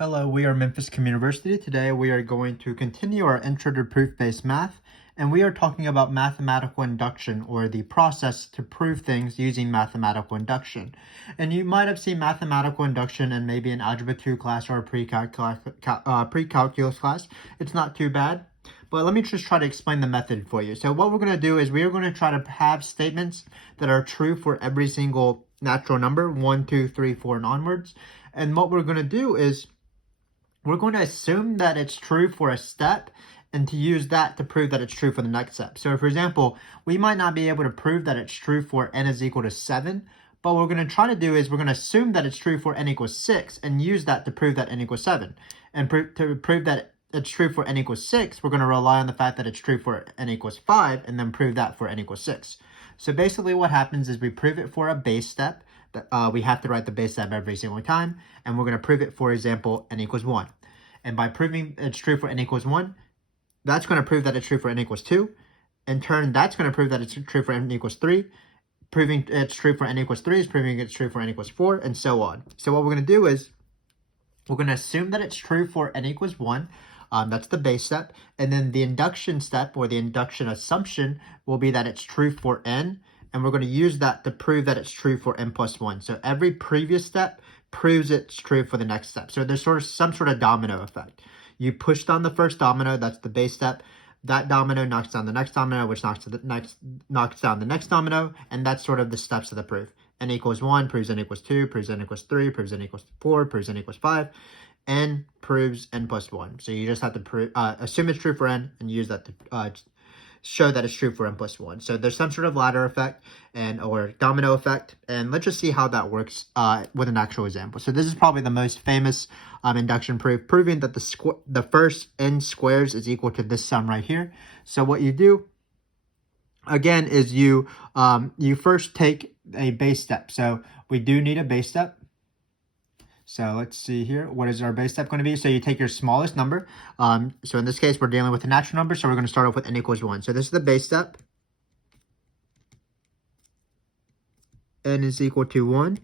Hello, we are Memphis Communiversity. Today we are going to continue our Intro to Proof-based math, and we are talking about mathematical induction, or the process to prove things using mathematical induction. And you might have seen mathematical induction in maybe an Algebra 2 class or a pre-calculus class. It's not too bad, but let me just try to explain the method for you. So what we're going to do is we are going to try to have statements that are true for every single natural number, 1, 2, 3, 4, and onwards. And what we're going to do is we're going to assume that it's true for a step and to use that to prove that it's true for the next step. So for example, we might not be able to prove that it's true for n is equal to 7, but what we're going to try to do is we're going to assume that it's true for n equals 6 and use that to prove that n equals 7. And to prove that it's true for n equals 6, we're going to rely on the fact that it's true for n equals 5 and then prove that for n equals 6. So basically what happens is we prove it for a base step. We have to write the base step every single time, and we're going to prove it, for example, n equals 1. And by proving it's true for n equals 1, that's going to prove that it's true for n equals 2. In turn, that's going to prove that it's true for n equals 3. Proving it's true for n equals 3 is proving it's true for n equals 4, and so on. So what we're going to do is we're going to assume that it's true for n equals 1. That's the base step. And then the induction step, or the induction assumption, will be that it's true for n. And we're going to use that to prove that it's true for n plus 1. So every previous step proves it's true for the next step. So there's some sort of domino effect. You push down the first domino, that's the base step. That domino knocks down the next domino, which knocks down the next domino, and that's sort of the steps of the proof. N equals 1 proves n equals 2, proves n equals 3, proves n equals 4, proves n equals 5, n proves n plus 1. So you just have to assume it's true for n and use that to show that it's true for n plus 1. So there's some sort of ladder effect or domino effect, and let's just see how that works with an actual example. So this is probably the most famous induction proof, proving that the first n squares is equal to this sum right here. So what you do again is you first take a base step. So we do need a base step. So let's see here. What is our base step going to be? So you take your smallest number. So in this case, we're dealing with a natural number. So we're going to start off with n equals 1. So this is the base step. N is equal to 1.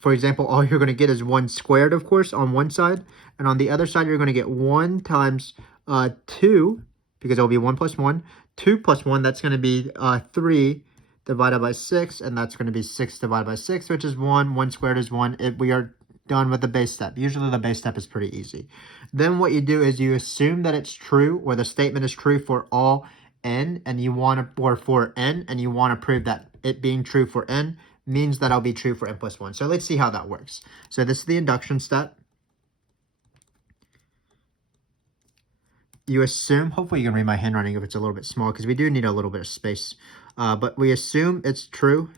For example, all you're going to get is 1 squared, of course, on one side. And on the other side, you're going to get 1 times 2, because it will be 1 plus 1. 2 plus 1, that's going to be 3 divided by 6, and that's going to be 6 divided by 6, which is 1. 1 squared is 1. We are done with the base step. Usually the base step is pretty easy. Then what you do is you assume that it's true, or the statement is true for all n, and you want to, or for n, and you want to prove that it being true for n means that it'll be true for n plus 1. So let's see how that works. So this is the induction step. You assume, hopefully you can read my handwriting if it's a little bit small, because we do need a little bit of space. But we assume it's true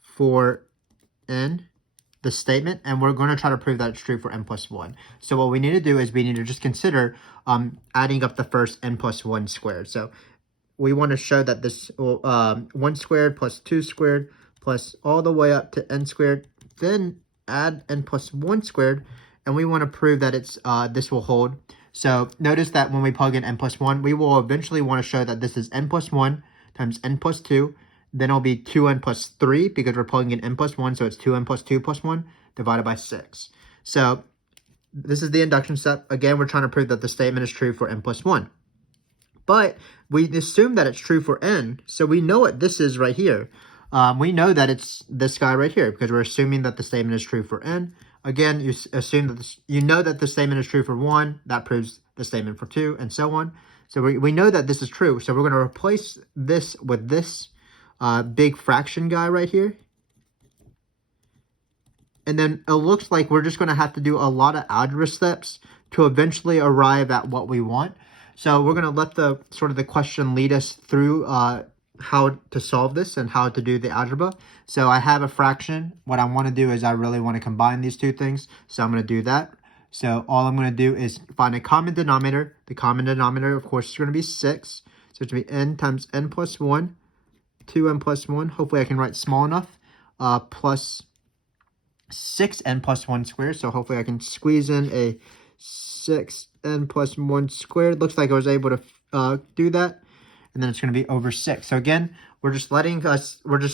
for n, the statement, and we're going to try to prove that it's true for n plus 1. So what we need to do is we need to just consider adding up the first n plus 1 squared. So we want to show that this 1 squared plus 2 squared plus all the way up to n squared, then add n plus 1 squared, and we want to prove that it's this will hold. So notice that when we plug in n plus 1, we will eventually want to show that this is n plus 1 times n plus 2. Then it'll be 2n plus 3 because we're plugging in n plus 1, so it's 2n plus 2 plus 1 divided by 6. So this is the induction step. Again, we're trying to prove that the statement is true for n plus 1. But we assume that it's true for n, so we know what this is right here. We know that it's this guy right here because we're assuming that the statement is true for n. Again, you assume that you know that the statement is true for 1. That proves the statement for 2, and so on. So we know that this is true. So we're going to replace this with this big fraction guy right here. And then it looks like we're just going to have to do a lot of algebra steps to eventually arrive at what we want. So we're going to let the question lead us through how to solve this and how to do the algebra. So I have a fraction. What I want to do is I really want to combine these two things. So I'm going to do that. So all I'm going to do is find a common denominator. The common denominator, of course, is going to be 6. So it's going to be n times n plus 1, 2n plus 1. Hopefully I can write small enough. Plus 6n plus 1 squared. So hopefully I can squeeze in a 6n plus 1 squared. Looks like I was able to do that. and then it's going to be over 6. So again, we're just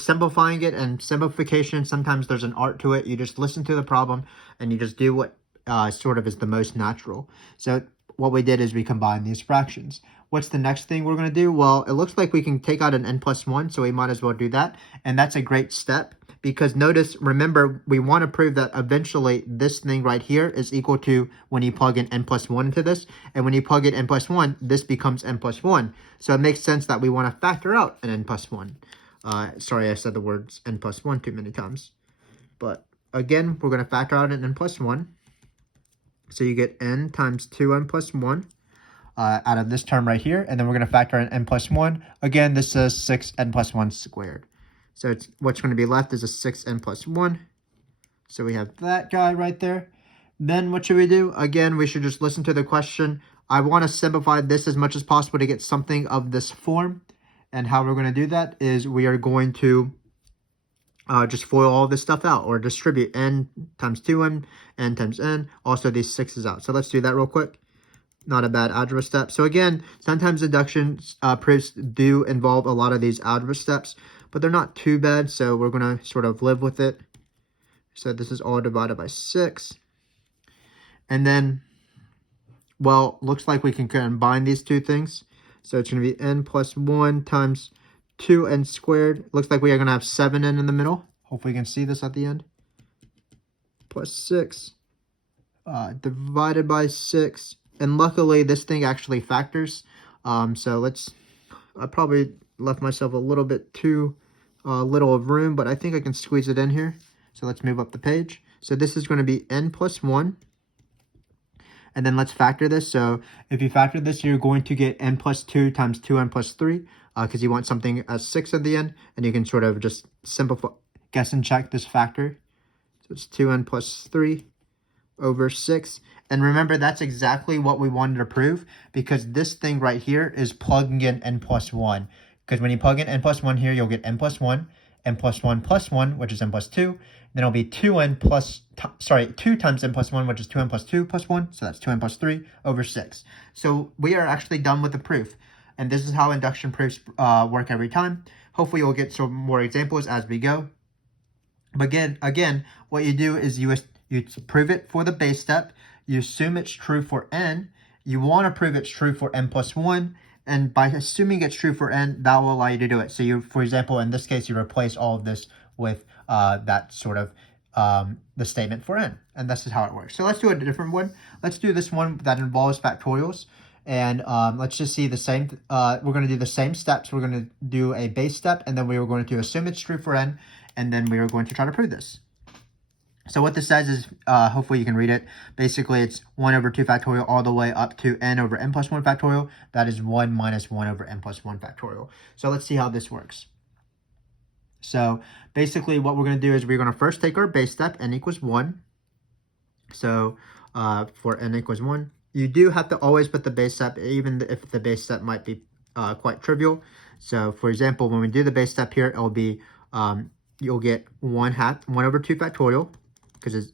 simplifying it, and simplification, sometimes there's an art to it. You just listen to the problem and you just do what sort of is the most natural. So what we did is we combined these fractions. What's the next thing we're going to do? Well, it looks like we can take out an n plus 1, so we might as well do that. And that's a great step because remember, we want to prove that eventually this thing right here is equal to when you plug in n plus 1 into this. And when you plug in n plus 1, this becomes n plus 1. So it makes sense that we want to factor out an n plus 1. Sorry, I said the words n plus 1 too many times. But again, we're going to factor out an n plus 1. So you get n times 2n plus 1 out of this term right here. And then we're going to factor in n plus 1. Again, this is 6n plus 1 squared. So what's going to be left is a 6n plus 1. So we have that guy right there. Then what should we do? Again, we should just listen to the question. I want to simplify this as much as possible to get something of this form. And how we're going to do that is we are going to just FOIL all this stuff out, or distribute n times 2n, n times n, also these 6's out. So let's do that real quick. Not a bad algebra step. So again, sometimes induction proofs do involve a lot of these algebra steps, but they're not too bad, so we're going to sort of live with it. So this is all divided by 6. And then, well, looks like we can combine these two things. So it's going to be n plus 1 times 2n squared. Looks like we are going to have 7n in the middle. Hopefully you can see this at the end. Plus 6 divided by 6. And luckily, this thing actually factors. So I probably left myself a little bit too little of room, but I think I can squeeze it in here. So let's move up the page. So this is going to be n plus 1. And then let's factor this. So if you factor this, you're going to get n plus 2 times 2n plus 3. Because you want something as 6 at the end. And you can sort of just simplify, guess and check this factor. So it's 2n plus 3 over 6. And remember, that's exactly what we wanted to prove, because this thing right here is plugging in n plus 1. Because when you plug in n plus 1 here, you'll get n plus 1, n plus 1 plus 1, which is n plus 2. Then it'll be 2 times n plus 1, which is 2n plus 2 plus 1. So that's 2n plus 3 over 6. So we are actually done with the proof. And this is how induction proofs work every time. Hopefully you'll get some more examples as we go. But again, what you do is you prove it for the base step. You assume it's true for n. You want to prove it's true for n plus 1. And by assuming it's true for n, that will allow you to do it. So for example, in this case, you replace all of this with that sort of the statement for n. And this is how it works. So let's do a different one. Let's do this one that involves factorials. And let's just see the same. We're going to do the same steps. We're going to do a base step, and then we are going to assume it's true for n, and then we are going to try to prove this. So what this says is, hopefully you can read it. Basically, it's 1 over 2 factorial all the way up to n over n plus 1 factorial. That is 1 minus 1 over n plus 1 factorial. So let's see how this works. So basically what we're going to do is we're going to first take our base step, n equals 1. So for n equals 1. You do have to always put the base step, even if the base step might be quite trivial. So for example, when we do the base step here, it'll be, you'll get 1 over 2 factorial. Because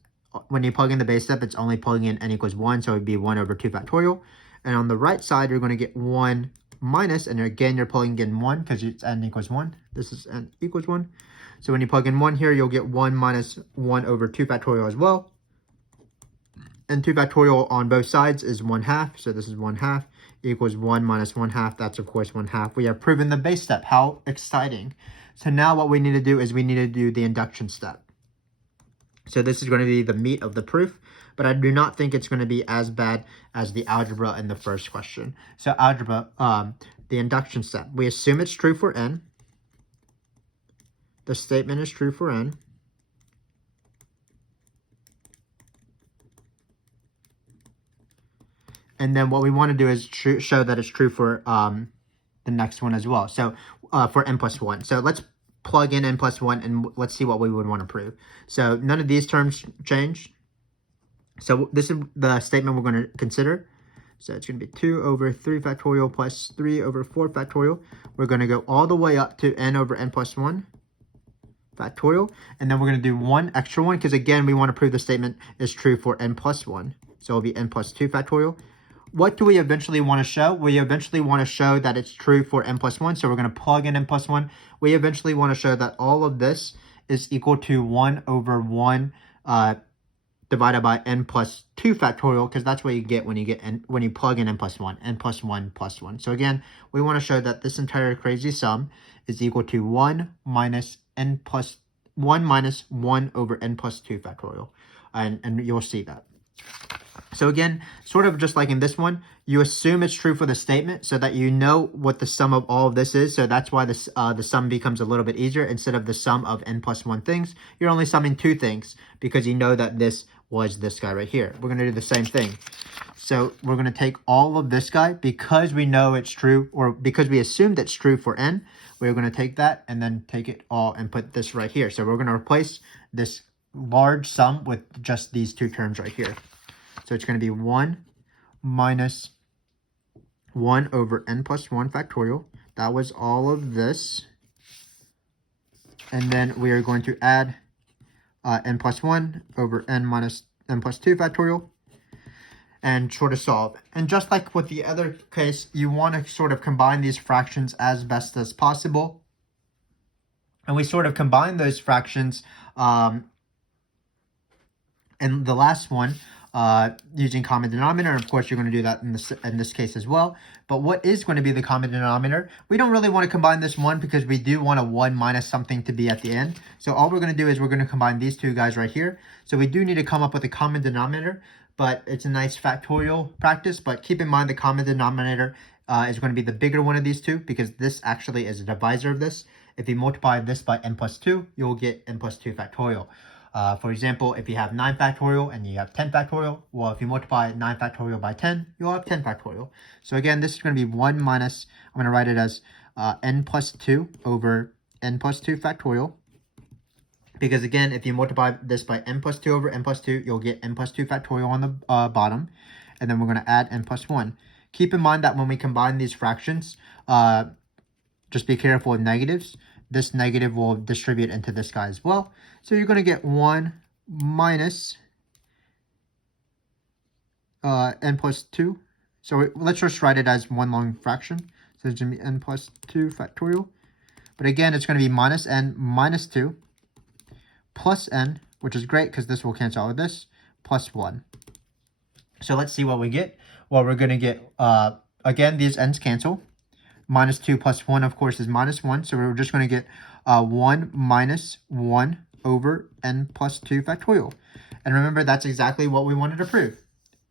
when you plug in the base step, it's only plugging in n equals 1, so it would be 1 over 2 factorial. And on the right side, you're going to get 1 minus, and again, you're plugging in 1 because it's n equals 1. This is n equals 1. So when you plug in 1 here, you'll get 1 minus 1 over 2 factorial as well. And 2 factorial on both sides is 1/2. So this is 1/2 equals 1 minus 1/2. That's, of course, 1/2. We have proven the base step. How exciting. So now what we need to do is we need to do the induction step. So this is going to be the meat of the proof, but I do not think it's going to be as bad as the algebra in the first question. So algebra, the induction step. We assume it's true for n. The statement is true for n. And then what we want to do is show that it's true for the next one as well. So for n plus 1. So let's plug in n plus 1 and let's see what we would want to prove. So none of these terms change. So this is the statement we're going to consider. So it's going to be 2 over 3 factorial plus 3 over 4 factorial. We're going to go all the way up to n over n plus 1 factorial. And then we're going to do one extra one because, again, we want to prove the statement is true for n plus 1. So it'll be n plus 2 factorial. what do we eventually want to show? We eventually want to show that it's true for n plus 1. So we're going to plug in n plus 1. We eventually want to show that all of this is equal to 1 over 1 divided by n plus 2 factorial, because that's what you get when you plug in n plus 1, n plus 1 plus 1. So again, we want to show that this entire crazy sum is equal to 1 minus 1 over n plus 2 factorial. And you'll see that. So again, sort of just like in this one, you assume it's true for the statement so that you know what the sum of all of this is. So that's why this, the sum becomes a little bit easier. Instead of the sum of n plus 1 things, you're only summing 2 things because you know that this was this guy right here. We're going to do the same thing. So we're going to take all of this guy because we know it's true, or because we assumed it's true for n. We're going to take that and then take it all and put this right here. So we're going to replace this large sum with just these 2 terms right here. So it's going to be 1 minus 1 over n plus 1 factorial. That was all of this. And then we are going to add n plus 1 over n minus n plus 2 factorial and sort of solve. And just like with the other case, you want to sort of combine these fractions as best as possible. And we sort of combine those fractions in the last one using common denominator. And of course, you're going to do that in this case as well. But what is going to be the common denominator? We don't really want to combine this one because we do want a 1 minus something to be at the end. So all we're going to do is we're going to combine these 2 guys right here. So we do need to come up with a common denominator, but it's a nice factorial practice. But keep in mind the common denominator is going to be the bigger one of these 2 because this actually is a divisor of this. If you multiply this by n plus 2, you'll get n plus 2 factorial. For example, if you have 9 factorial and you have 10 factorial, well, if you multiply 9 factorial by 10, you'll have 10 factorial. So again, this is going to be 1 minus, I'm going to write it as n plus 2 over n plus 2 factorial. Because again, if you multiply this by n plus 2 over n plus 2, you'll get n plus 2 factorial on the bottom. And then we're going to add n plus 1. Keep in mind that when we combine these fractions, just be careful with negatives. This negative will distribute into this guy as well. So you're going to get 1 minus n plus 2. So let's just write it as one long fraction. So it's going to be n plus 2 factorial. But again, it's going to be minus n minus 2 plus n, which is great because this will cancel out with this, plus 1. So let's see what we get. Well, we're going to get, again, these n's cancel. Minus 2 plus 1, of course, is minus 1. So we're just going to get 1 minus 1 over n plus 2 factorial. And remember, that's exactly what we wanted to prove.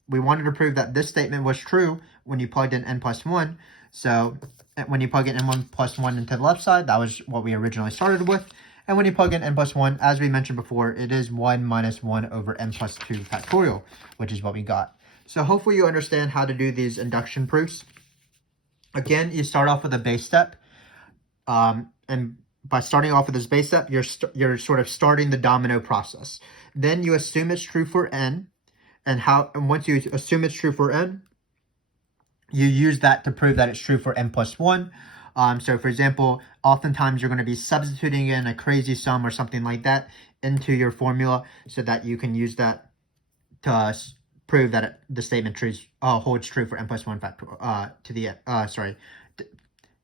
We wanted to prove that this statement was true when you plugged in n plus 1. So when you plug in n1 plus 1 into the left side, that was what we originally started with. And when you plug in n plus 1, as we mentioned before, it is 1 minus 1 over n plus 2 factorial, which is what we got. So hopefully you understand how to do these induction proofs. Again, you start off with a base step, and by starting off with this base step, you're sort of starting the domino process. Then you assume it's true for n, and once you assume it's true for n, you use that to prove that it's true for n plus 1. So for example, oftentimes you're going to be substituting in a crazy sum or something like that into your formula so that you can use that to prove that the statement holds true for n plus 1 factor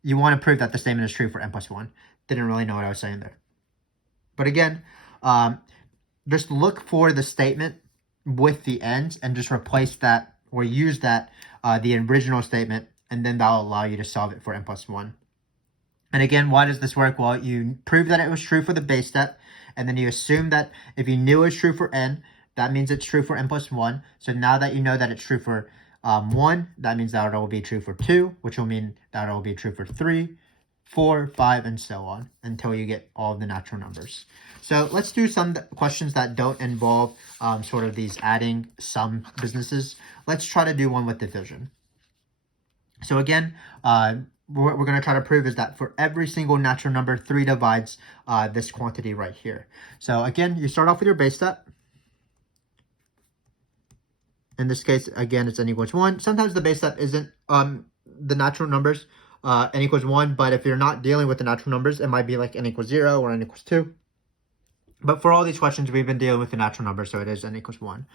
you want to prove that the statement is true for n plus 1. Didn't really know what I was saying there. But again, just look for the statement with the ends and just replace that or use that, the original statement, and then that'll allow you to solve it for n plus 1. And again, why does this work? Well, you prove that it was true for the base step, and then you assume that if you knew it was true for n, that means it's true for n plus 1. So now that you know that it's true for 1, that means that it will be true for 2, which will mean that it will be true for 3, 4, 5, and so on until you get all of the natural numbers. So let's do some questions that don't involve sort of these adding sum businesses. Let's try to do one with division. So again, what we're going to try to prove is that for every single natural number, 3 divides this quantity right here. So again, you start off with your base step. In this case, again, it's n equals 1. Sometimes the base step isn't the natural numbers, n equals 1. But if you're not dealing with the natural numbers, it might be like n equals 0 or n equals 2. But for all these questions, we've been dealing with the natural number, so it is n equals 1.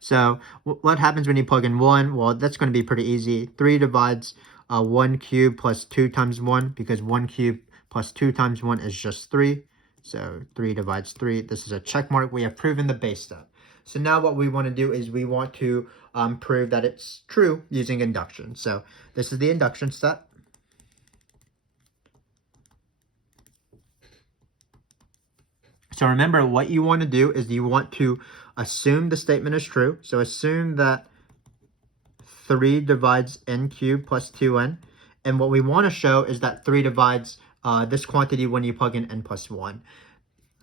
So what happens when you plug in 1? Well, that's going to be pretty easy. 3 divides 1 cubed plus 2 times 1, because 1 cubed plus 2 times 1 is just 3. So 3 divides 3. This is a check mark. We have proven the base step. So now what we want to do is we want to prove that it's true using induction. So this is the induction step. So remember, what you want to do is you want to assume the statement is true. So assume that 3 divides n cubed plus 2n. And what we want to show is that 3 divides this quantity when you plug in n plus 1.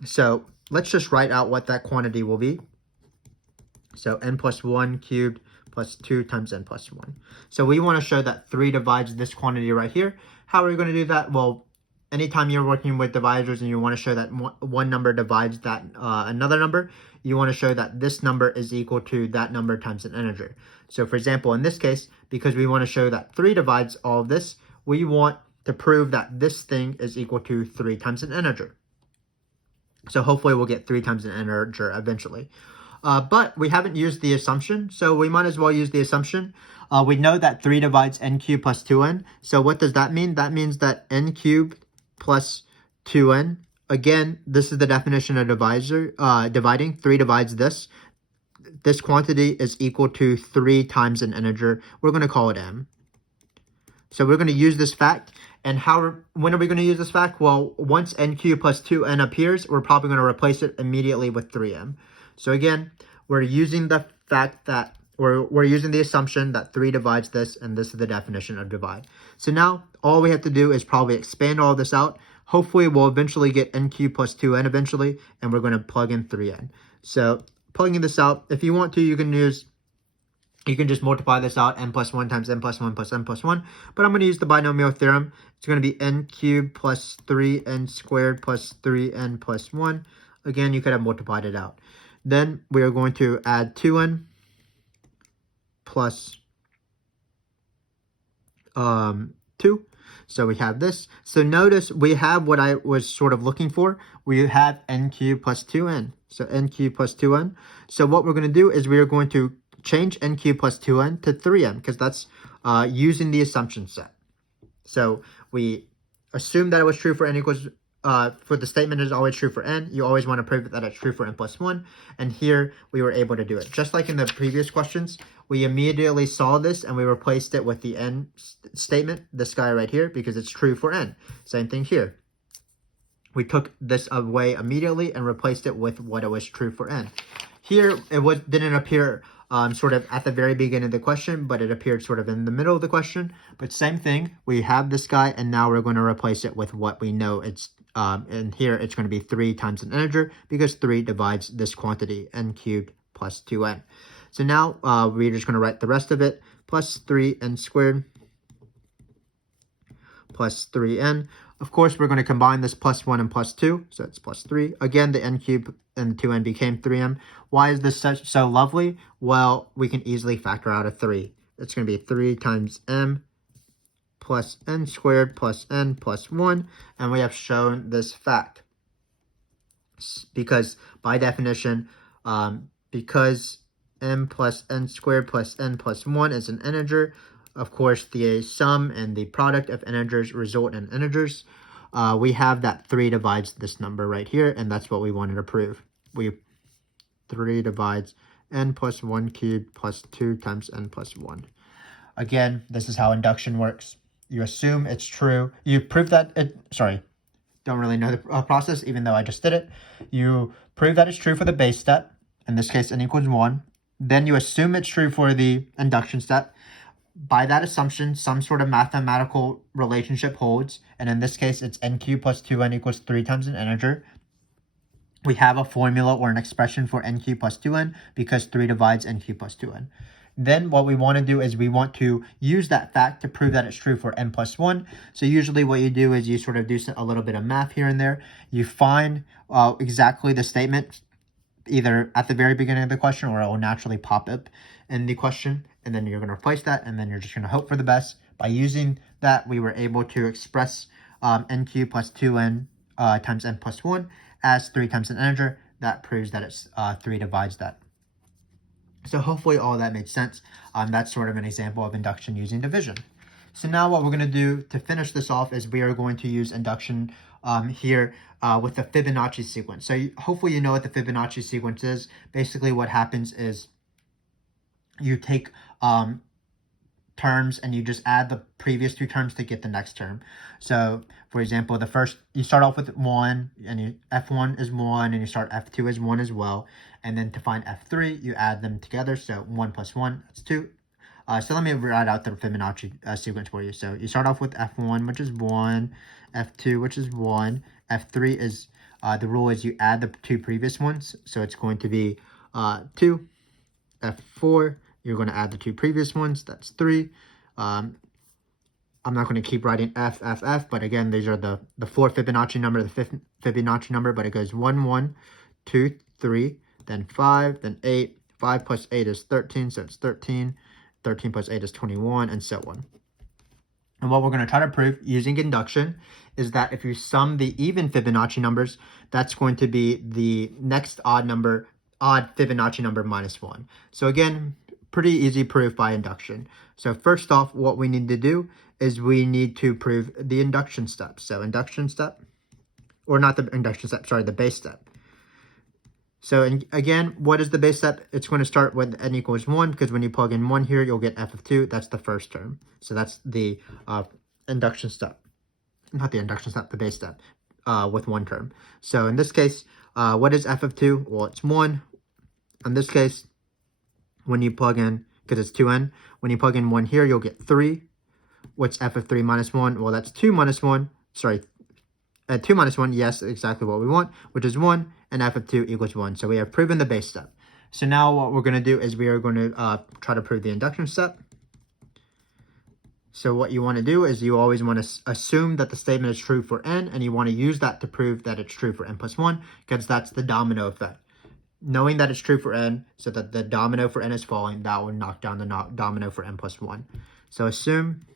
So let's just write out what that quantity will be. So n plus 1 cubed plus 2 times n plus 1. So we want to show that 3 divides this quantity right here. How are we going to do that? Well, anytime you're working with divisors and you want to show that one number divides that another number, you want to show that this number is equal to that number times an integer. So for example, in this case, because we want to show that 3 divides all of this, we want to prove that this thing is equal to 3 times an integer. So hopefully we'll get 3 times an integer eventually. But we haven't used the assumption, so we might as well use the assumption. We know that 3 divides n cubed plus 2n. So what does that mean? That means that n cubed plus 2n. Again, this is the definition of dividing. 3 divides this. This quantity is equal to 3 times an integer. We're going to call it m. So we're going to use this fact. And when are we going to use this fact? Well, once n cubed plus 2n appears, we're probably going to replace it immediately with 3m. So again, we're using the fact that, or we're using the assumption that 3 divides this, and this is the definition of divide. So now, all we have to do is probably expand all this out. Hopefully, we'll eventually get n cubed plus 2n eventually, and we're going to plug in 3n. So, plugging this out, if you want to, you can just multiply this out, n plus 1 times n plus 1 plus n plus 1. But I'm going to use the binomial theorem. It's going to be n cubed plus 3n squared plus 3n plus 1. Again, you could have multiplied it out. Then we are going to add 2n plus 2. So we have this. So notice we have what I was sort of looking for. We have n cubed plus 2n. So n cubed plus 2n. So what we're going to do is we are going to change n cubed plus 2n to 3n, because that's using the assumption set. So we assume that it was true for n equals for the statement is always true for n. You always want to prove that it's true for n plus 1. And here we were able to do it. Just like in the previous questions, we immediately saw this and we replaced it with the n statement, this guy right here, because it's true for n. Same thing here. We took this away immediately and replaced it with what it was true for n. Here, it didn't appear sort of at the very beginning of the question, but it appeared sort of in the middle of the question. But same thing, we have this guy, and now we're going to replace it with what we know it's, and here it's going to be 3 times an integer, because 3 divides this quantity, n cubed plus 2n. So now we're just going to write the rest of it, plus 3n squared plus 3n. Of course, we're going to combine this plus 1 and plus 2, so it's plus 3. Again, the n cubed and 2n became 3m. Why is this so lovely? Well, we can easily factor out a 3. It's going to be 3 times m plus n squared plus n plus 1, and we have shown this fact. Because by definition, because m plus n squared plus n plus 1 is an integer, of course, the sum and the product of integers result in integers. We have that 3 divides this number right here, and that's what we wanted to prove. 3 divides n plus 1 cubed plus 2 times n plus 1. Again, this is how induction works. You assume it's true. You prove that don't really know the process, even though I just did it. You prove that it's true for the base step. In this case, n equals 1. Then you assume it's true for the induction step. By that assumption, some sort of mathematical relationship holds, and in this case, it's n cubed plus 2n equals 3 times an integer. We have a formula or an expression for n cubed plus 2n because 3 divides n cubed plus 2n. Then what we want to do is we want to use that fact to prove that it's true for n plus 1. So usually what you do is you sort of do a little bit of math here and there. You find exactly the statement either at the very beginning of the question, or it will naturally pop up in the question, and then you're going to replace that, and then you're just going to hope for the best. By using that, we were able to express n cubed plus 2n times n plus 1 as 3 times an integer. that proves that it's 3 divides that. So hopefully all that made sense. That's sort of an example of induction using division. So now what we're going to do to finish this off is we are going to use induction here with the Fibonacci sequence. So hopefully you know what the Fibonacci sequence is. Basically what happens is you take terms and you just add the previous 2 terms to get the next term. So for example, the first, you start off with 1 and f1 is 1 and you start f2 as 1 as well. And then to find f3, you add them together. So 1 plus 1, that's 2. So let me write out the Fibonacci sequence for you. So you start off with f1, which is 1, f2, which is 1, f3 is, the rule is you add the 2 previous ones. So it's going to be 2, f4, you're going to add the 2 previous ones, that's 3. I'm not going to keep writing f, but again, these are the 4 Fibonacci number, the 5th Fibonacci number, but it goes 1, 1, 2, 3, then 5, then 8, 5 plus 8 is 13, so it's 13, 13 plus 8 is 21, and so on. And what we're going to try to prove using induction is that if you sum the even Fibonacci numbers, that's going to be the next odd Fibonacci number minus 1. So again, pretty easy proof by induction. So first off, what we need to do is we need to prove the induction step. So induction step, or not the induction step, sorry, the base step. So again, what is the base step? It's going to start with n equals 1, because when you plug in 1 here, you'll get f of 2. That's the first term. So that's the induction step. Not the induction step, the base step with 1 term. So in this case, what is f of 2? Well, it's 1. In this case, when you plug in, because it's 2n, when you plug in 1 here, you'll get 3. What's f of 3 minus 1? Well, that's 2 minus 1. Sorry, 2 minus 1, yes, exactly what we want, which is 1, and f of 2 equals 1. So we have proven the base step. So now what we're going to do is we are going to try to prove the induction step. So what you want to do is you always want to assume that the statement is true for n, and you want to use that to prove that it's true for n plus 1, because that's the domino effect. Knowing that it's true for n, so that the domino for n is falling, that will knock down the domino for n plus 1. So assume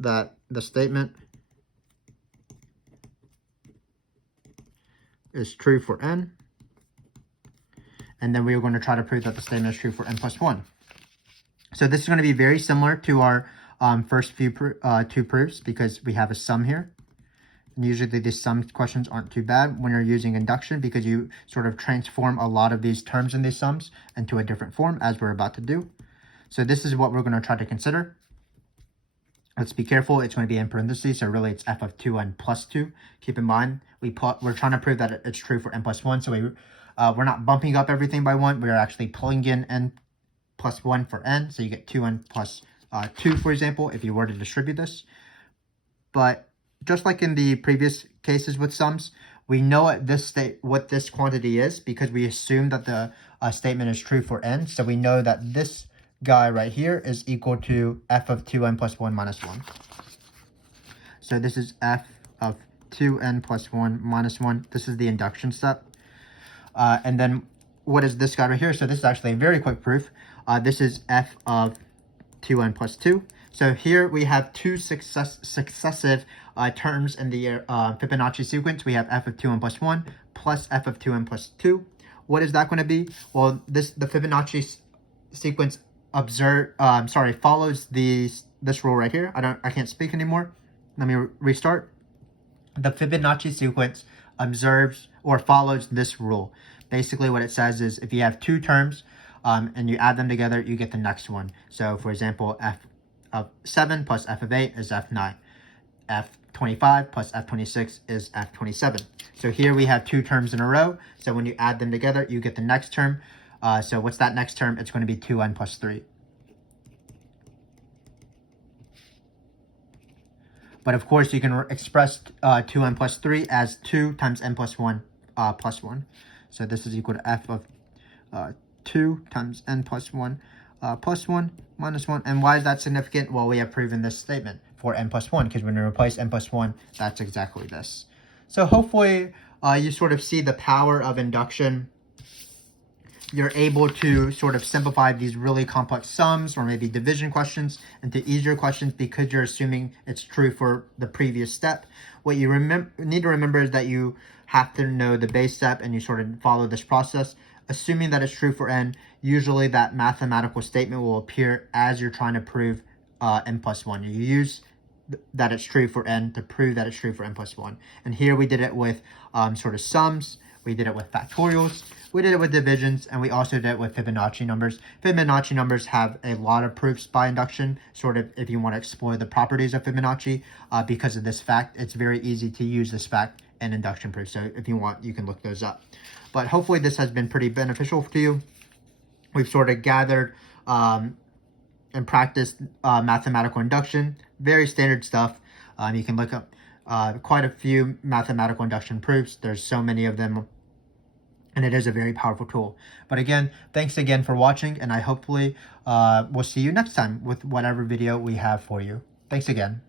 that the statement is true for n, and then we are going to try to prove that the statement is true for n plus 1. So this is going to be very similar to our first few 2 proofs, because we have a sum here. And usually these sum questions aren't too bad when you're using induction, because you sort of transform a lot of these terms in these sums into a different form, as we're about to do. So this is what we're going to try to consider. Let's be careful. It's going to be in parentheses, so really it's f of 2n plus 2. Keep in mind, we're trying to prove that it's true for n plus 1, so we're not bumping up everything by 1. We are actually pulling in n plus 1 for n, so you get 2n plus 2, for example, if you were to distribute this. But just like in the previous cases with sums, we know at this what this quantity is, because we assume that the statement is true for n. So we know that this guy right here is equal to f of 2n plus 1 minus 1. So this is f of 2n plus 1 minus 1. This is the induction step. And then what is this guy right here? So this is actually a very quick proof. This is f of 2n plus 2. So here we have 2 successive terms in the Fibonacci sequence. We have f of 2n plus 1 plus f of 2n plus 2. What is that going to be? Well, the Fibonacci sequence follows this rule right here. I can't speak anymore. Let me restart. The Fibonacci sequence observes or follows this rule. Basically what it says is if you have 2 terms and you add them together, you get the next one. So for example, f of 7 plus f of 8 is f9. f25 plus f26 is f27. So here we have 2 terms in a row. So when you add them together, you get the next term. So what's that next term? It's going to be 2n plus 3. But of course, you can express 2n plus 3 as 2 times n plus 1 plus 1. So this is equal to f of 2 times n plus 1 plus 1 minus 1. And why is that significant? Well, we have proven this statement for n plus 1, because when you replace n plus 1, that's exactly this. So hopefully you sort of see the power of induction. You're able to sort of simplify these really complex sums or maybe division questions into easier questions, because you're assuming it's true for the previous step. What you need to remember is that you have to know the base step, and you sort of follow this process. Assuming that it's true for n, usually that mathematical statement will appear as you're trying to prove n plus 1. You use that it's true for n to prove that it's true for n plus 1. And here we did it with sort of sums, we did it with factorials, we did it with divisions, and we also did it with Fibonacci numbers. Fibonacci numbers have a lot of proofs by induction, sort of if you want to explore the properties of Fibonacci. Because of this fact, it's very easy to use this fact in induction proofs. So if you want, you can look those up. But hopefully this has been pretty beneficial to you. We've sort of gathered and practiced mathematical induction, very standard stuff. You can look up quite a few mathematical induction proofs. There's so many of them, and it is a very powerful tool. But again, thanks again for watching, and I hopefully will see you next time with whatever video we have for you. Thanks again.